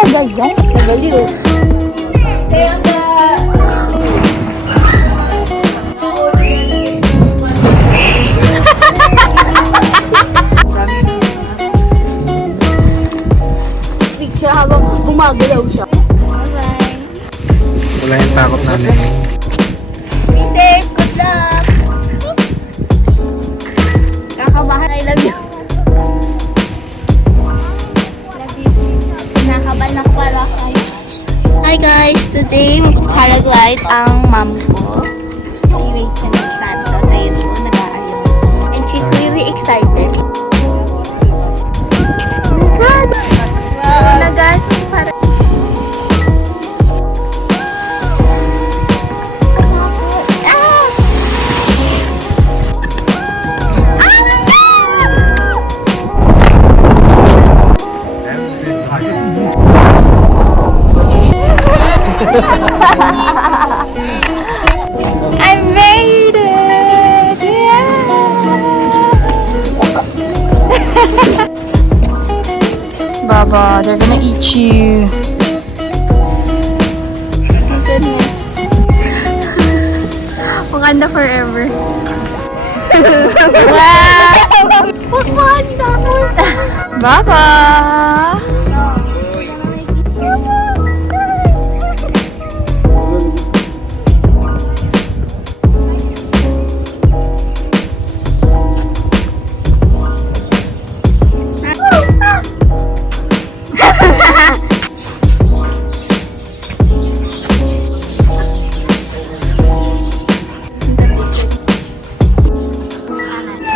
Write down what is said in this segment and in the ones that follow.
Kagaya. Kagaliw. Picture habang gumagalaw siya. Bye-bye. Wala yung takot namin. Be safe. Good luck. Kakabahan. I love you. Nakaban na pala kayo. Hi guys! Today, magpaparaglide ang mom ko. Si Rachel Santos. Ayun po, nag-aayos. And she's really excited. Oh my God! Wow! Nagas, para... I made it! Yeah! Baba, they're gonna eat you. My goodness. Wakanda forever. Wow! Wakanda! Baba!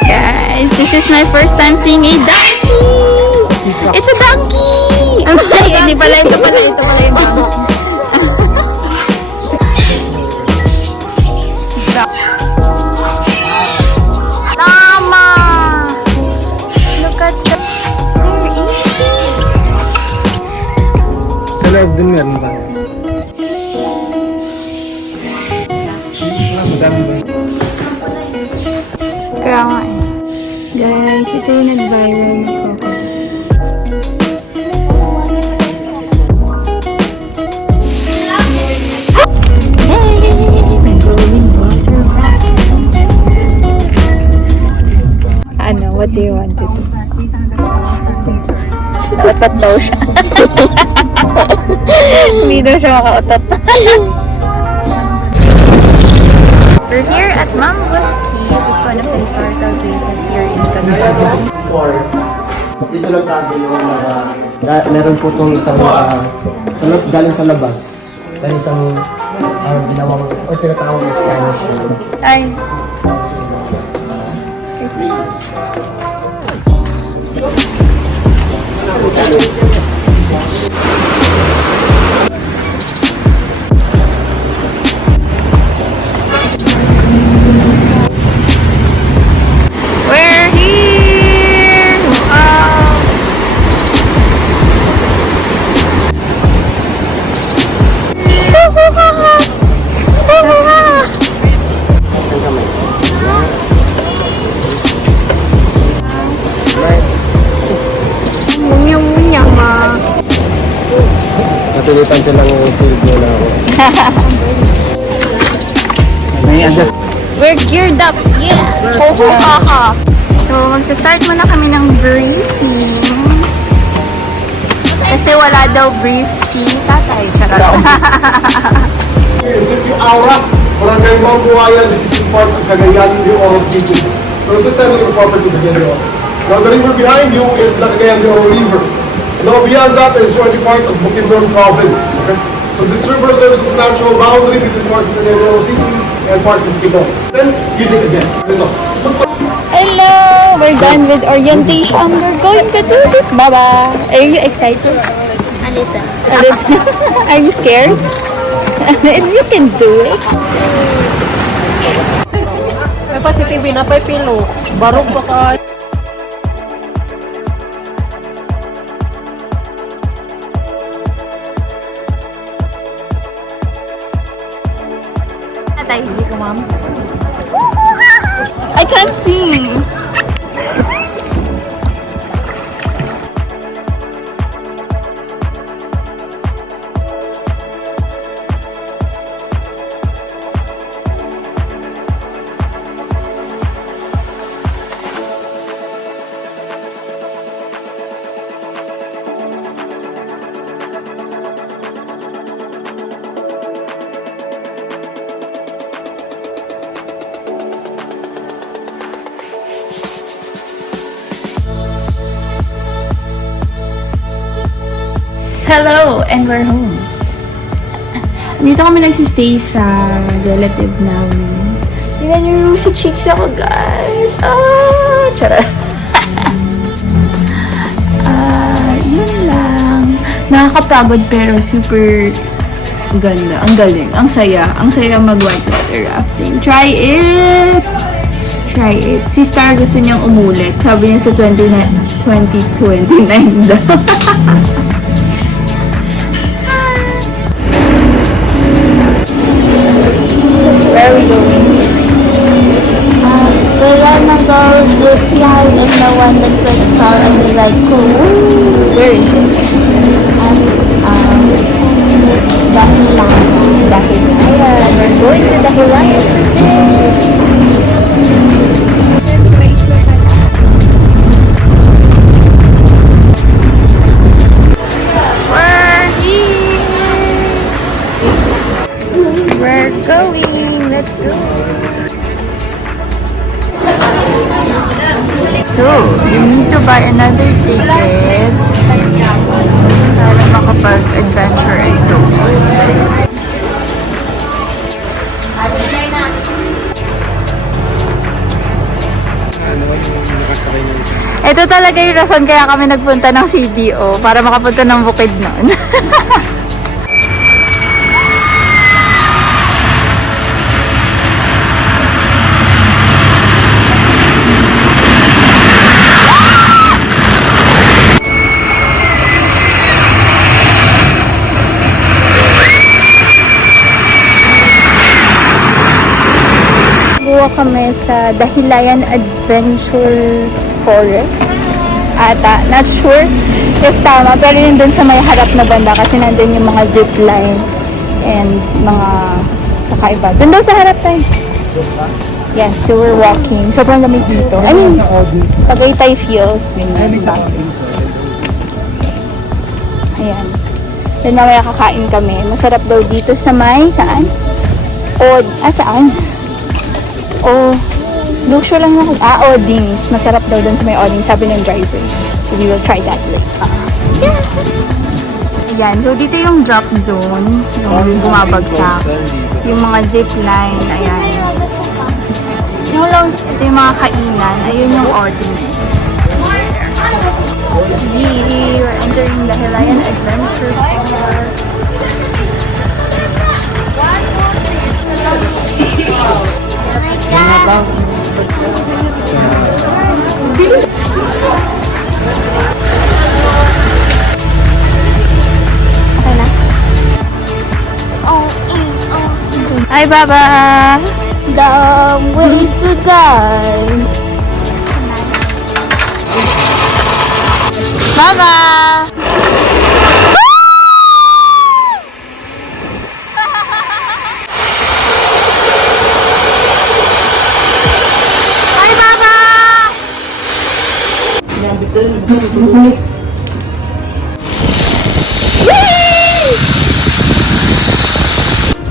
Guys, this is my first time seeing a donkey! It's a donkey! Hindi pala, ito pala yung donkey. Tama! Look at that. They're eating. Sa loob din meron ba? Madami ba? Kaya nga eh. Guys, ito yung nag-viral na crocodile. Hey! We're going water ride. Ano? What do you want to do? Nautot daw siya. Hindi daw siya makautot. We're here at Mambus Cave. It's one of the historical places here in Cagayan. Dito lang tayo meron po itong isang galing sa labas. Dahil isang ginawang o tinatawag na Spanish. Ay. We're here! Wow! Munya-munya ma. Napilitan silang field nila ako. May adjust. We're geared up! Yes! So, magsa-start muna kami ng briefing. Kasi wala daw brief si tatay. Charot. City Aura, Barangay Mambuayan, this is in part of Cagayan de Oro City. So it's just standing in the property of Cagayan de Oro. Now the river behind you is the Cagayan de Oro River. Now beyond that is already part of Bukidnon Province. Okay? So this river serves as a natural boundary between parts of Cagayan de Oro City and parts of Bukidnon. Then you dig again. Ito. Hello! We're done with orientation. We're going to do this, Baba. Are you excited? A little. A little. Are you scared? You can do it. May pa si TV na pa pilo. Barog pa ka. Tatay, hindi ko, ma'am. I can't see. Hello! And we're home. Dito kami nagsistay sa relative namin. Tingnan niyo si cheeks ako, guys. Ah, charot. Yun lang. Nakakapagod pero super ganda. Ang galing. Ang saya. Ang saya mag-whitewater rafting. Try it! Try it. Si Star gusto niyang umulit. Sabi niya sa 2029 daw. Where are we going? We're gonna go zip line in the one that's like tall and we like cool. Where is it? Dahilayan. Dahilayan. We're going to Dahilayan today. We're here. We're going. Let's go. So, you need to buy another ticket para makapag-adventure ay so fun. Ito talaga yung rason kaya kami nagpunta ng CDO para makapunta ng Bukidnon. Buwa kami sa Dahilayan Adventure Forest. Ata, not sure if tama, pero yun dun sa may harap na banda kasi nandun yung mga zipline and mga kakaiba. Dun daw sa harap tayo. Yes, so we're walking. Sobrang lamig dito. I mean, Tagaytay feels. Ganyan ba? Ayan. Then mamaya kakain kami. Masarap daw dito sa may, saan? Saan? Lucio lang ako. Odings. Masarap daw dun sa may Odings, sabi ng driver. So we will try that later. Ayan, so dito yung drop zone, yung bumabagsak. Yung mga zip line, ayan. Ito yung mga kainan, ayun yung Odings. We're entering the Dahilayan Adventure Park. Hi, Baba! Dumb ways to die. Baba! Hi, Baba!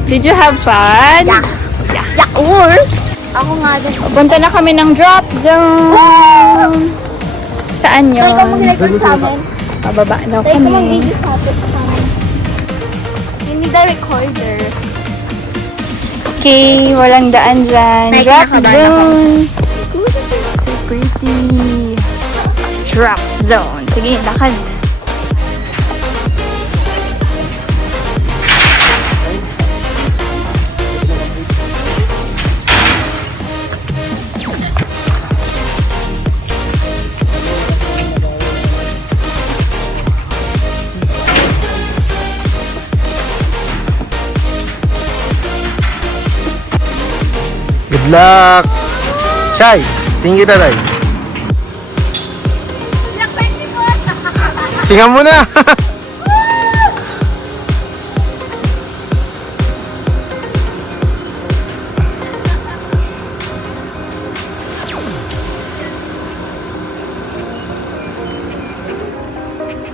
Did you have fun? Yeah. Or, Ako nga din. punta na kami ng drop zone. Saan yun? Ikaw mag-record sa amin. Pababa daw Ikaw kami. mag-video sa amin. You need a recorder. Okay, walang daan dyan. May Drop kinakabahan zone. So pretty. Drop zone. Sige, lakad. Good luck! Shy, tingin kita tayo. Singa mo na!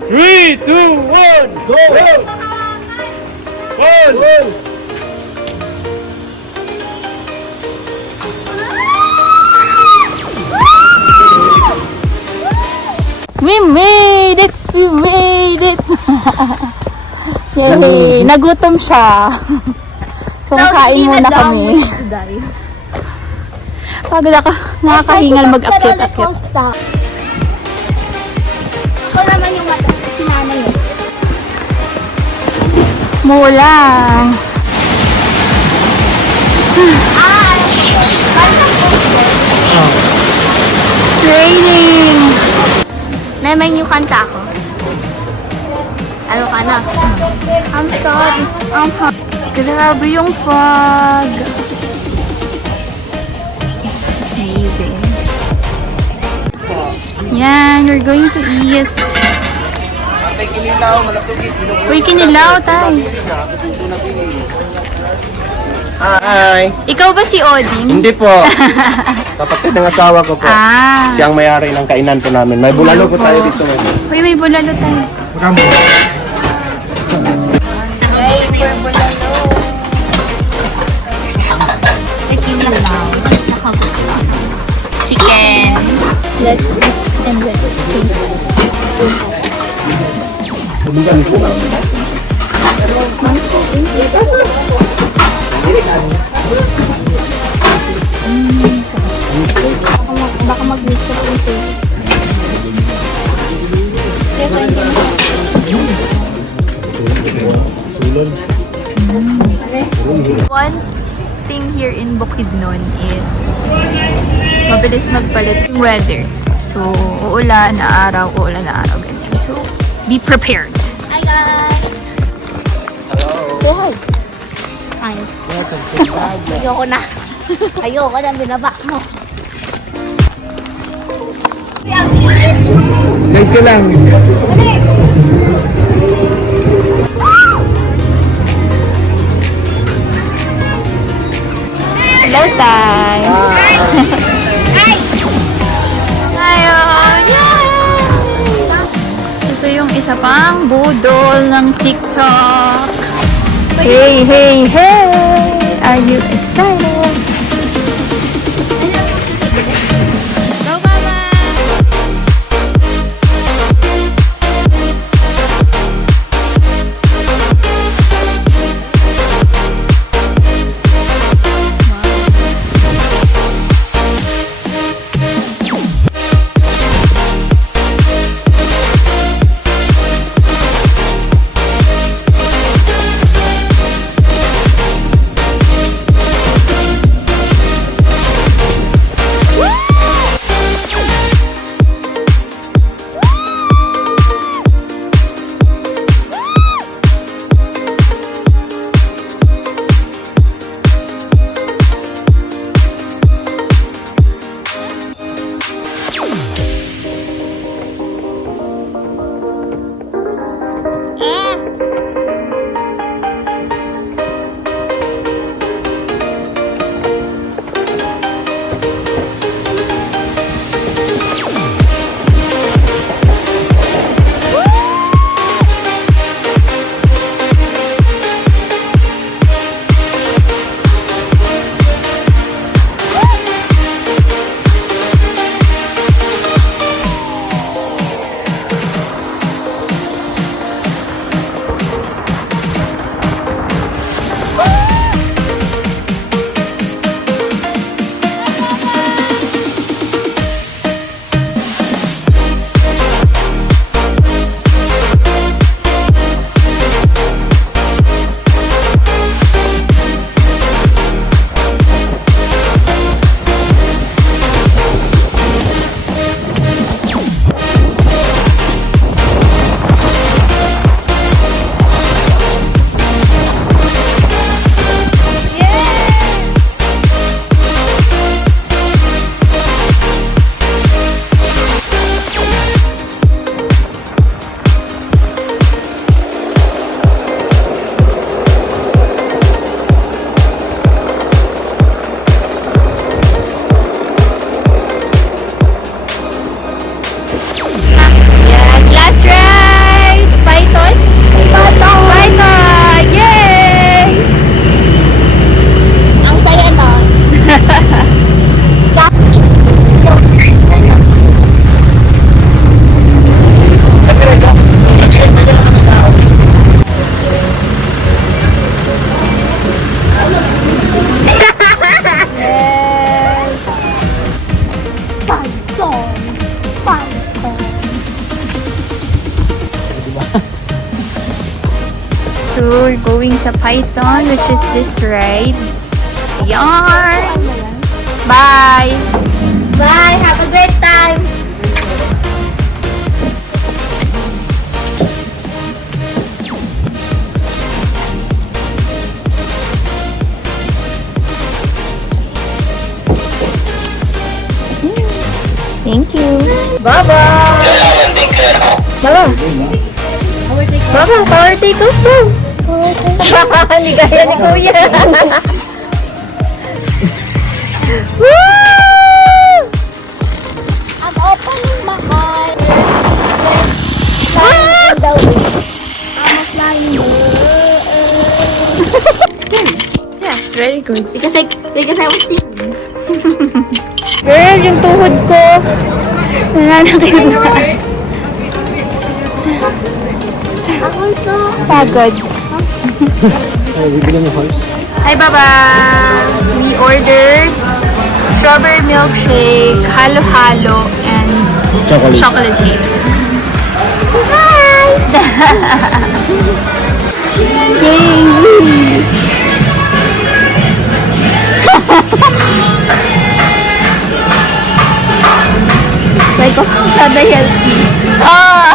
Three, two, one, go! One! We made it! We made it! Yay! Nagutom siya. So, kain muna kami. Pagod ako. Nakakahingal mag-akit-akit. Ako naman yung sinanay eh. Mulang. It's raining. Naman yung kanta ko. Ano ka na? I'm sorry. Grabe yung fog. Amazing. Yan, we're going to eat. Uy, kinilaw tayo. Hi! Ikaw ba si Oding? Hindi po. Kapatid ng asawa ko po. Ah. Siyang may-ari ng kainan po namin. May bulalo po tayo dito ngayon. Uy, may bulalo tayo. Chicken. Let's eat and let's taste. Baka mag-mix up yung taste. One thing here in Bukidnon is mabilis magpalit yung weather. So, uulan na araw, ganyan. So, be prepared. Hi guys! Say hi. Hi. Ayoko na. Ayoko na, binaba mo. Guide ka lang. Hello, Tay. Ayun. Ito yung isa pang budol ng TikTok. Hey, hey, hey! Are you excited? Go, Mama! going sa Python, which is this ride. Yarn! Bye! Bye! Have a great time! Thank you. Bye-bye! Baba! Baba, power take off po! Hindi kaya ni Kuya! Woo! I'm opening my heart. Flying in the wind. I'm flying. It's good. Yes, very good. Because I was singing. Girl, yung tuhod ko. Nananakit na. Pagod. Ay, bibigyan mo horse. Hi, Baba! We ordered strawberry milkshake, halo-halo, and chocolate cake. Hi! Yay! Like, sada healthy. Oh!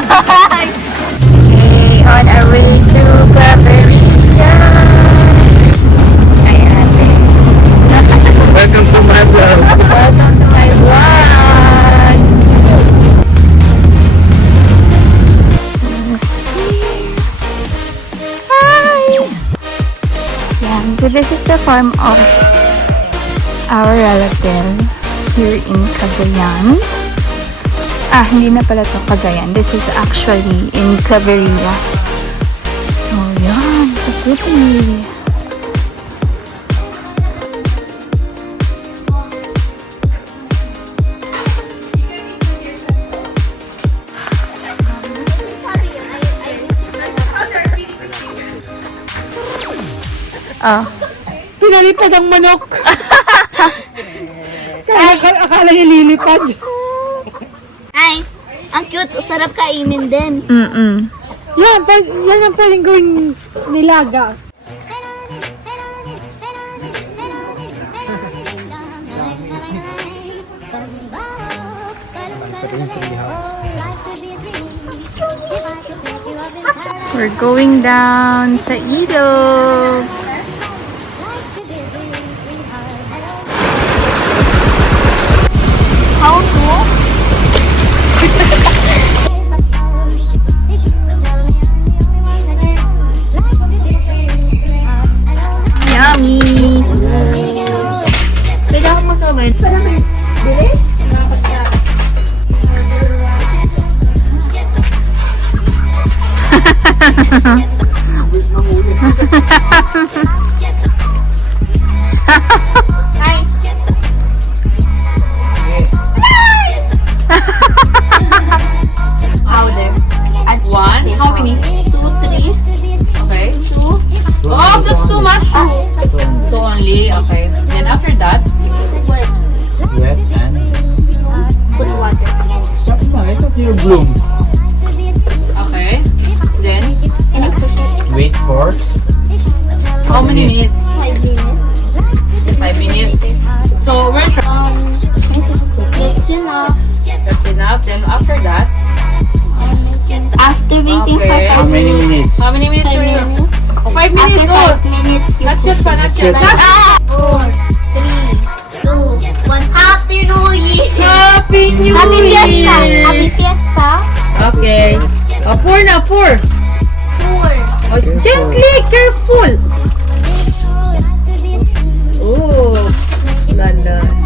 Okay, on our way to Claveria. Ay, ate. Welcome to my vlog. Welcome to my vlog. Hi! Yan, so this is the farm of our relative here in Cagayan. Hindi na pala to Cagayan. This is actually in Claveria. So, yan. So pretty. Pinalipad ang manok. Akala niya lilipad. Ay, ang cute. Sarap kainin din. Yan ang pwedeng gawing nilaga. We're going down sa ilog. How to? Yummy! Pwede ako magkamay. Powder. One? How many? 2, 3. Okay. Two. Oh, that's too much. Two only. Okay. Then after that, Wet and... Put water. I thought you bloom. okay. Then, Wait for... how many minutes? 5 minutes. 5 minutes. So, we're sure It's enough. that's enough. Then after that, After waiting for Okay. 5 How many minutes. minutes? how many minutes? 5 were you? minutes. Oh, 5 minutes. After Oh, 5 minutes, you not yet pa, not yet. 4, 3, 2, 1. Happy New Year! Happy New Happy Year! Fiesta! Happy Fiesta! Okay. Oh, pour na, pour. 4. Oh, gently, careful. Oops. Lala.